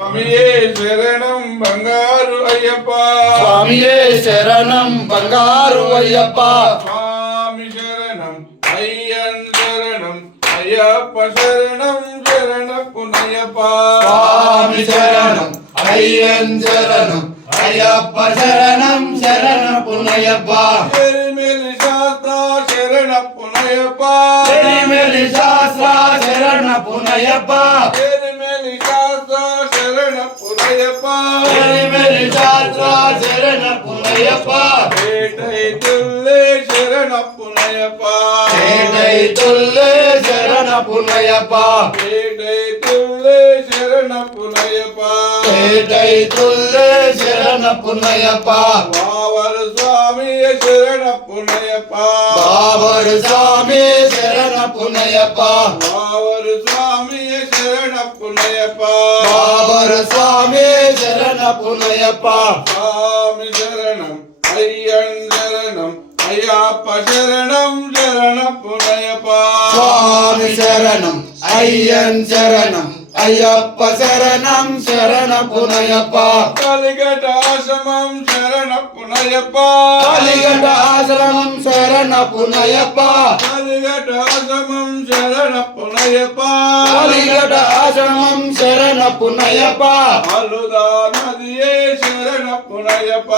స్వామియే శరణం బంగారు అయ్యప్ప స్వామియే శరణం బంగారు అయ్యప్ప స్వామి శరణం అయ్యన్ శరణం అయ్యప్ప శరణం శరణపునయ్యప్ప స్వామి శరణం అయ్యన్ శరణం అయ్యప్ప శరణం శరణపునయ్యప్ప ఎరిమెలి శాస్త్ర శరణపునయ్యప్ప ఎరిమెలి శాస్త్ర శరణపునయ్యప్ప ఎరిమెలి శాస్త్ర శరణపునయ్యప్ప ఎరిమెలి శాస్త్ర శరణపునయ్యప్ప ఏటైతుల్లే శరణపునయ్యప్ప ఏటైతుల్లే శరణపునయ్యప్ప ఏటైతుల్లే శరణపునయ్యప్ప ఏటైతుల్లే శరణపునయ్యప్ప బావరు స్వామి శరణపునయ్యప్ప బాబరు స్వామి శరణపునయ్యప్ప బావరు స్వామి శరణపునయ్యప్ప బాబరు స్వామి శరణపునయ్యప్ప స్వామి శరణం అయ్యన్ శరణం అయ్యప్ప శరణం శరణపునయ్యప్ప స్వామి శరణం అయ్యన్ శరణం అయ్యప్ప శరణం శరణపునయ్యప్ప కలిగటాశ్రమం శరణపునయ్యప్ప కలిగట ఆశ్రమం శరణపునయ్యప్ప కలిగటాశ్రమం శరణపునయ్యప్ప కలిగట ఆశ్రమం శరణపునయ్యప్ప అలుదా నదియే శరణపునయ్యప్ప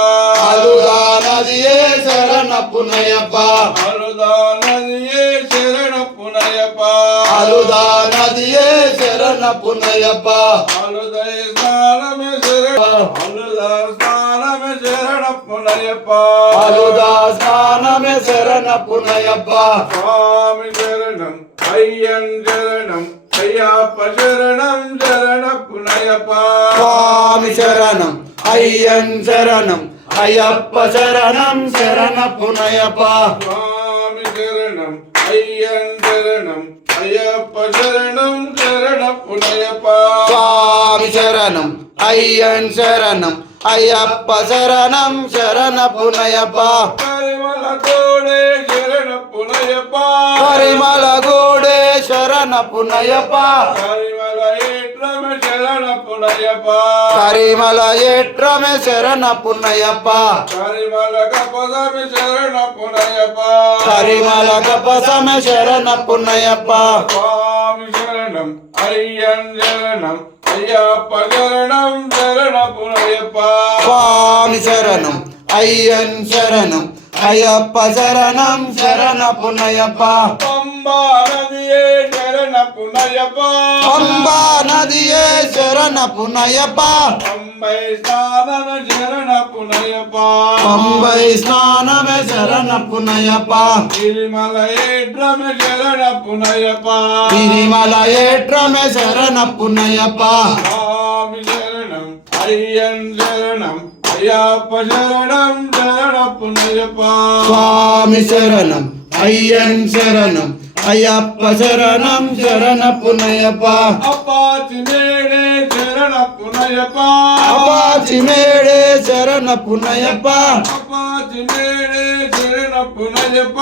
అలుగా నదియే శరణపునయ్యప్ప అలుదా నదియే శరణపునయ్యప్ప అలుదా నదియే శరణపునయ్యప్ప అలుదై స్నానమే శరణ అలుదా స్నానమే శరణపునయ్యప్ప అలుదా స్నానమే శరణపునయ్యప్ప స్వామి శరణం అయ్యన్ శరణం అయ్యప్ప శరణం శరణపునయ్యప్ప స్వామి శరణం అయ్యన్ శరణం అయ్యప్ప శరణం శరణపునయ్యప్ప స్వామి శరణం అయ్యన్ శరణం అయ్యప్ప శరణం శరణపునయ్యప్ప స్వామి శరణం అయ్యన్ శరణం అయ్యప్ప శరణం శరణపునయ్యప్ప పరిమళ తోడే శరణపునయ్యప్ప పరిమళ గూడే శరణపునయ్యప్ప పరిమళ ఏట్రమ శరణపునయ్యప్ప కరిమల ఏట్రమే శరణపునయ్యప్ప పరిమళ కపదమి శరణపునయ్యప్ప కరిమల కపసమే శరణపునయ్యప్ప స్వామి శరణం అయ్యన్ శరణం అయ్యప్ప శరణం శరణపునయ్యప్ప స్వామి శరణం అయ్యన్ శరణం అయ్యప్ప శరణం శరణపునయ్యప్ప పంబా నదియే శరణపునయ్యప్ప పంబా నదియే శరణపునయ్యప్ప పంబై స్నానమ శరణపునయ్యప్ప పంబై స్నానమే శరణపునయ్యప్ప తిరుమల ఏట్రమ శరణపునయ్యప్ప తిరుమల ఏట్రమే శరణపునయ్యప్ప స్వామి శరణం అయ్యన్ శరణం అయ్యప్ప శరణం శరణపునయ్యప్ప స్వామి శరణం అయ్యన్ శరణం అయ్యప్ప శరణం శరణపునయ్యప్ప అపాచి మేడే శరణపునయ్యప్ప అపాచి మేడే శరణపునయ్యప్ప అపాచి మేడే శరణపునయ్యప్ప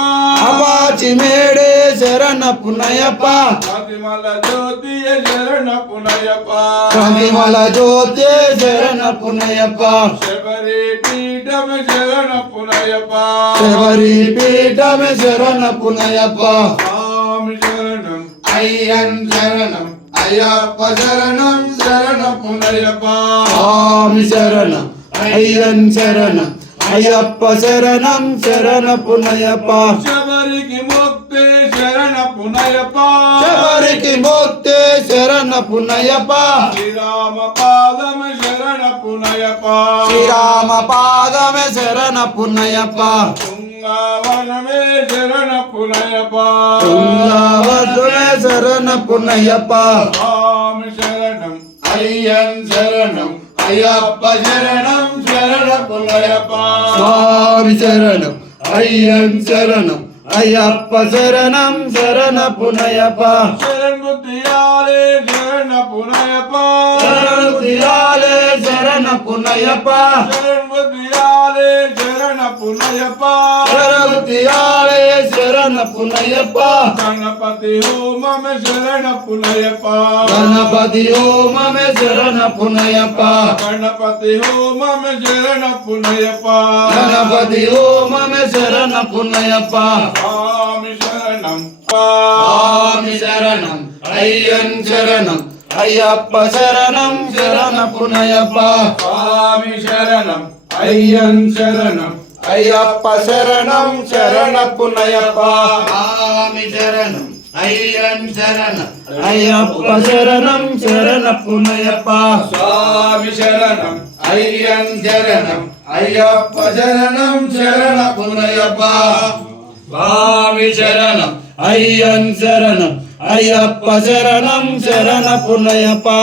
అపాచి మేడే శరణపునయ్యప్ప ప్రతిమల జ్యోతియ శరణపునయ్యప్ప ప్రతిమల జ్యోతి శరణపునయ్యప్ప శబరి పీఠమ శరణపునయ్యప్ప శబరి పీఠమే శరణపునయ్యప్ప స్వామి శరణం అయ్యన్ శరణం అయ్యప్ప శరణం శరణపునయ్యప్ప స్వామి శరణం అయ్యన్ శరణం అయ్యప్ప శరణం శరణపునయ్యప్ప శబరికి ముక్తి శరణపునయ్యప్ప శబరికి మోక్తే శరణపునయ్యప్ప శ్రీరామ పాదమ శరణపునయ్యప్ప శ్రీరామ పాదమే శరణపునయ్యప్ప తుంగవనమే శరణపునయ్యప్ప తుంగవద్దులే శరణపునయ్యప్ప స్వామి శరణం అయ్యన్ శరణం అయ్యప్ప శరణం శరణపునయ్యప్ప స్వామి శరణం అయ్యన్ శరణం అయ్యప్ప శరణం శరణపునయ్యప్ప శరణుతియాలే శరణపునయ్యప్ప శరణుతియాలే శరణపునయ్యప్ప శరణుతియాలే శరణపునయ్యప్ప పునయప్పా శరబుద్ధియాలే శరణ పునయప్పా గణపతి హోమమే శరణ పునయప్పా గణపతి ఓమమే శరణ పునయప్పా గణపతి హోమమే శరణ పునయప్పా గణపతి ఓమమే శరణ పునయప్పా స్వామి శరణం స్వామి శరణం అయ్యన్ శరణం అయ్యప్ప శరణం శరణ పునయప్పా స్వామి శరణం అయ్యన్ శరణం అయ్యప్ప శరణం శరణ పునయప్పా స్వామి శరణం అయ్యన్ శరణం అయ్యప్ప శరణం శరణ పునయప్పా స్వామి శరణం అయ్యన్ శరణం అయ్యప్ప శరణం శరణ పునయప్పా స్వామి శరణం అయ్యన్ శరణం అయ్యప్ప శరణం శరణ పునయప్పా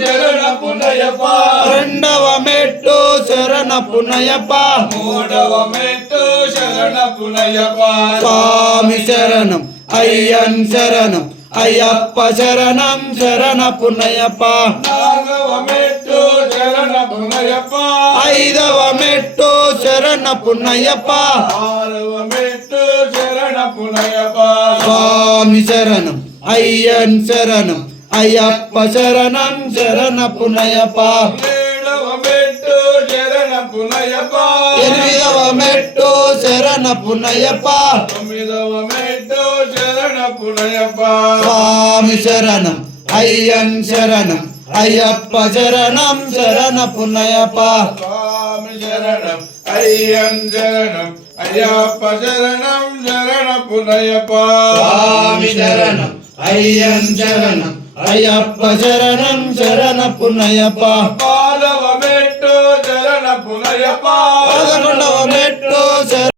శరణ పునయప్పా రెండవ మెట్టు శరణ పునయప్పా మూడవ మెట్టు శరణ పునయప్పా స్వామి శరణం అయ్యన్ శరణం అయ్యప్ప శరణం శరణ పునయప్పా నాలుగవ మెట్టు శరణ పునయప్పా ఐదవ మెట్టు శరణ పునయప్పా ఆరవ మెట్టు శరణ పునయప్పా స్వామి శరణం అయ్యన్ శరణం అయ్యప్ప శరణం శరణ పునయప్పా ఏడవ మెట్టు శరణ పునయప్పా ఎనిమిదవ మెట్టు శరణ పునయప్పా తొమ్మిదవ మెట్టు శరణ పునయప్పా స్వామి శరణం అయ్యన్ శరణం అయ్యప్ప శరణం శరణ పునయప్పా స్వామి శరణం అయ్యన్ శరణం అయ్యప్ప శరణం శరణ పునయప్పా స్వామి శరణం అయ్యన్ శరణం అయ్యప్ప శరణం శరణ పునయప్పా పాదవ మెట్టు శరణ పునయప్పా 11వ